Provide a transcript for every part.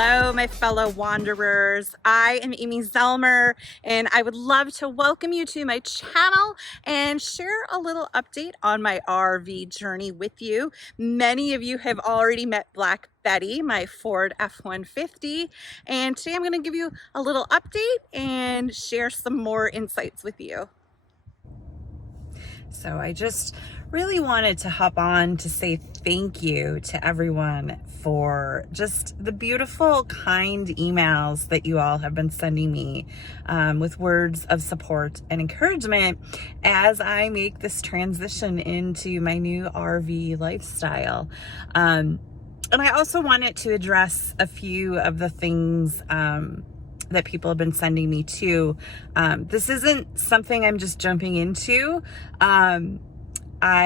Hello, my fellow wanderers. I am Amy Zelmer, and I would love to welcome you to my channel and share a little update on my RV journey with you. Many of you have already met Black Betty, my Ford F-150, and today I'm going to give you a little update and share some more insights with you. So I just really wanted to hop on to say thank you to everyone for just the beautiful, kind emails that you all have been sending me with words of support and encouragement as I make this transition into my new RV lifestyle. And I also wanted to address a few of the things that people have been sending me too. This isn't something I'm just jumping into. This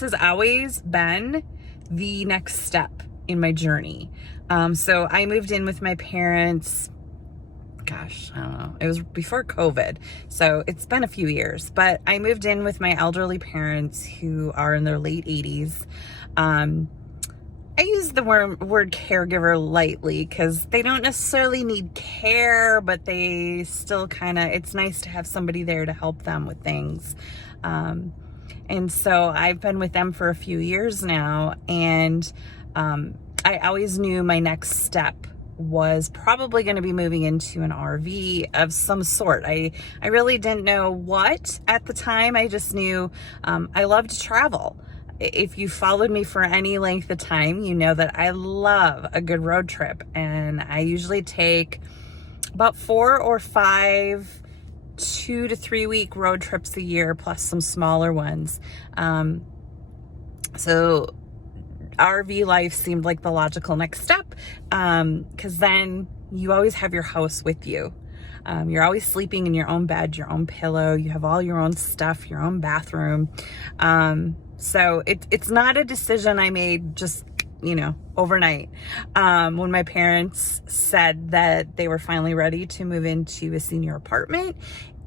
has always been the next step in my journey. So I moved in with my parents, gosh, I don't know, it was before COVID. So it's been a few years, but I moved in with my elderly parents who are in their late 80s. I use the word caregiver lightly because they don't necessarily need care, but they still it's nice to have somebody there to help them with things. And so I've been with them for a few years now, and I always knew my next step was probably going to be moving into an RV of some sort. I really didn't know what at the time. I just knew I love to travel. If you followed me for any length of time, you know that I love a good road trip, and I usually take about 4 or 5 2 to 3 week road trips a year, plus some smaller ones. So RV life seemed like the logical next step, because then you always have your house with you. You're always sleeping in your own bed, your own pillow. You have all your own stuff, your own bathroom. So it's not a decision I made just, overnight. When my parents said that they were finally ready to move into a senior apartment,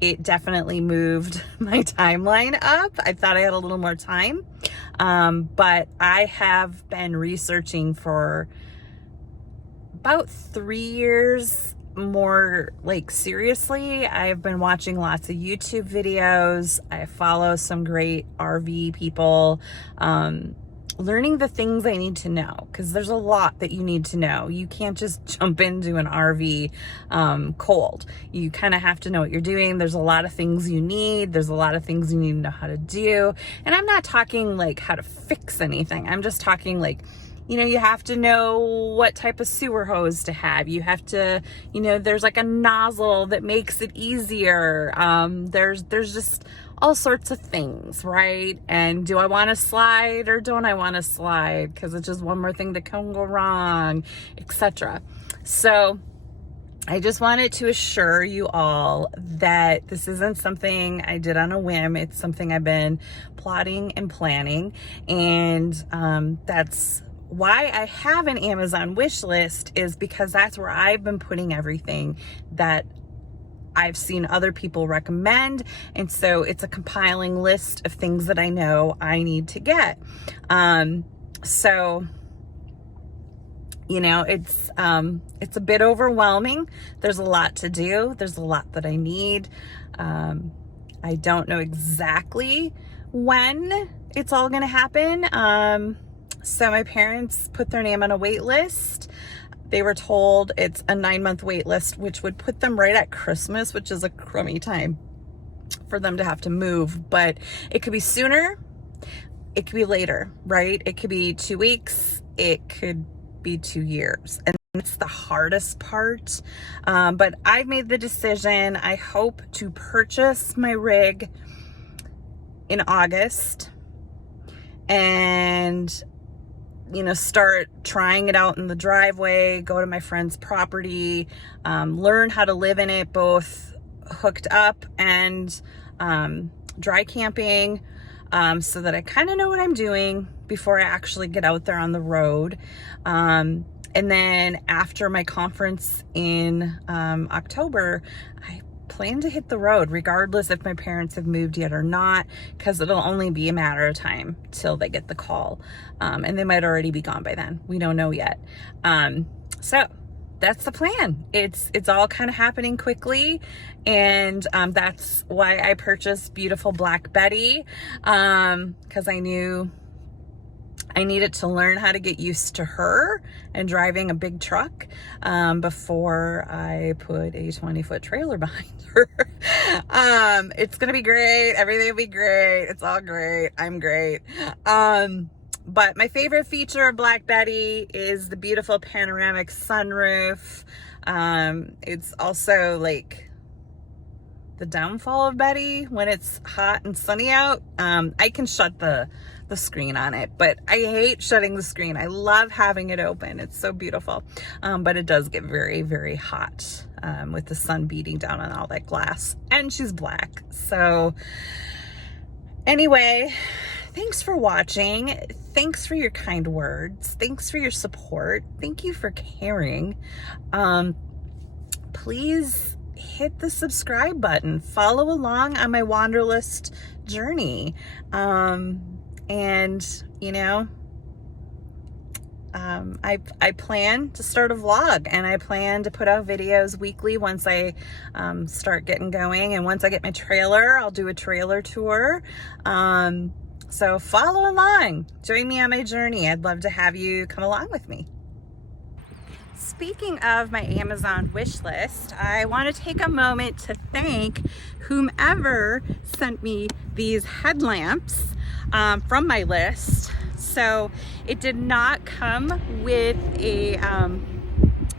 it definitely moved my timeline up. I thought I had a little more time. But I have been researching for about 3 years more, seriously. I've been watching lots of YouTube videos. I follow some great RV people, learning the things I need to know, because there's a lot that you need to know. You can't just jump into an RV cold. You kind of have to know what you're doing. There's a lot of things you need. There's a lot of things you need to know how to do. And I'm not talking how to fix anything. I'm just talking you have to know what type of sewer hose to have. You have to, there's a nozzle that makes it easier. There's just all sorts of things, right? And do I want to slide or don't I want to slide? Because it's just one more thing that can go wrong, etc. So I just wanted to assure you all that this isn't something I did on a whim. It's something I've been plotting and planning. And that's why I have an Amazon wish list, is because that's where I've been putting everything that I've seen other people recommend. And so it's a compiling list of things that I know I need to get. So, it's a bit overwhelming. There's a lot to do. There's a lot that I need. I don't know exactly when it's all going to happen. So my parents put their name on a wait list. They were told it's a 9-month wait list, which would put them right at Christmas, which is a crummy time for them to have to move. But it could be sooner. It could be later, right? It could be 2 weeks. It could be 2 years. And it's the hardest part. But I've made the decision. I hope to purchase my rig in August and start trying it out in the driveway, go to my friend's property, learn how to live in it, both hooked up and dry camping, so that I kind of know what I'm doing before I actually get out there on the road. And then after my conference in October, I plan to hit the road regardless if my parents have moved yet or not, because it'll only be a matter of time till they get the call. And they might already be gone by then. We don't know yet. So that's the plan. It's all kind of happening quickly. And that's why I purchased beautiful Black Betty, because I knew I needed to learn how to get used to her and driving a big truck before I put a 20-foot trailer behind her. It's gonna be great. Everything will be great. It's all great. I'm great. But my favorite feature of Black Betty is the beautiful panoramic sunroof. It's also like the downfall of Betty when it's hot and sunny out. I can shut the screen on it, but I hate shutting the screen. I love having it open. It's so beautiful. But it does get very, very hot with the sun beating down on all that glass, and she's black. So anyway, thanks for watching. Thanks for your kind words. Thanks for your support. Thank you for caring. Please hit the subscribe button. Follow along on my Wanderlust journey. And you know, I plan to start a vlog, and I plan to put out videos weekly once I start getting going. And once I get my trailer, I'll do a trailer tour. So follow along. Join me on my journey. I'd love to have you come along with me. Speaking of my Amazon wish list, I want to take a moment to thank whomever sent me these headlamps from my list. So it did not come with a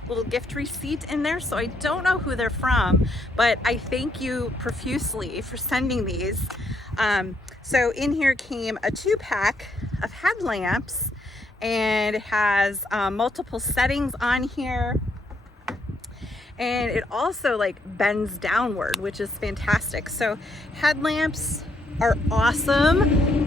little gift receipt in there, so I don't know who they're from, but I thank you profusely for sending these. So in here came a 2-pack of headlamps, and it has multiple settings on here, and it also like bends downward, which is fantastic. So headlamps are awesome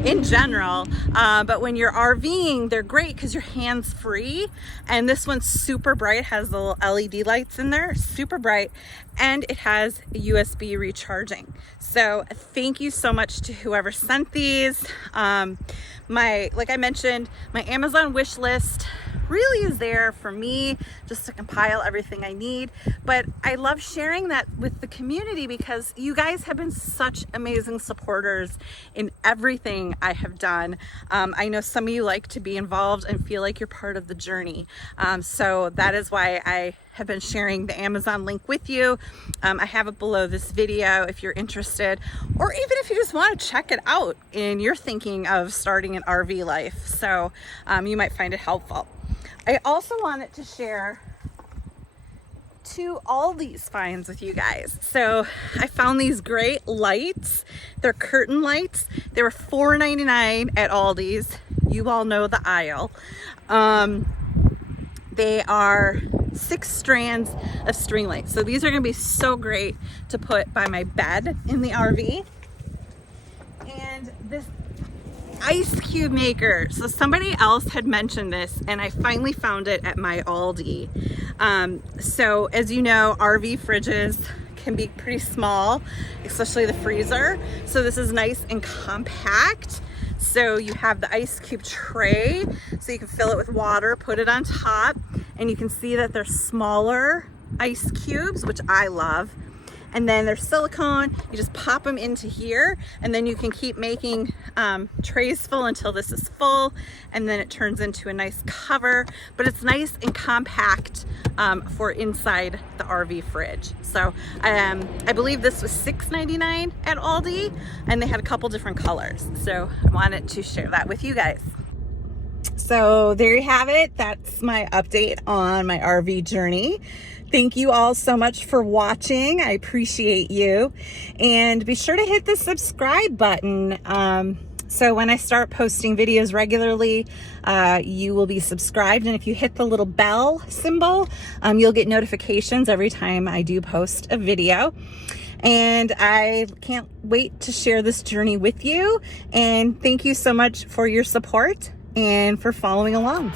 in general, but when you're RVing, they're great because you're hands free. And this one's super bright, has the little LED lights in there, super bright, and it has USB recharging. So thank you so much to whoever sent these. Like I mentioned, my Amazon wish list really is there for me just to compile everything I need, but I love sharing that with the community because you guys have been such amazing supporters in everything I have done. I know some of you like to be involved and feel like you're part of the journey, so that is why I have been sharing the Amazon link with you. I have it below this video if you're interested, or even if you just want to check it out and you're thinking of starting an RV life. So you might find it helpful. I also wanted to share all these finds with you guys. So I found these great lights. They're curtain lights. They were $4.99 at Aldi's. You all know the aisle. They are 6 strands of string lights. So these are going to be so great to put by my bed in the RV. And this ice cube maker. So somebody else had mentioned this, and I finally found it at my Aldi. So as you know, RV fridges can be pretty small, especially the freezer. So this is nice and compact. So you have the ice cube tray, so you can fill it with water, put it on top, and you can see that they're smaller ice cubes, which I love. And then they're silicone. You just pop them into here, and then you can keep making trays full until this is full, and then it turns into a nice cover. But it's nice and compact for inside the RV fridge. So I believe this was $6.99 at Aldi, and they had a couple different colors. So I wanted to share that with you guys. So there you have it. That's my update on my RV journey. Thank you all so much for watching. I appreciate you. And be sure to hit the subscribe button. So when I start posting videos regularly, you will be subscribed. And if you hit the little bell symbol, you'll get notifications every time I do post a video. And I can't wait to share this journey with you. And thank you so much for your support and for following along.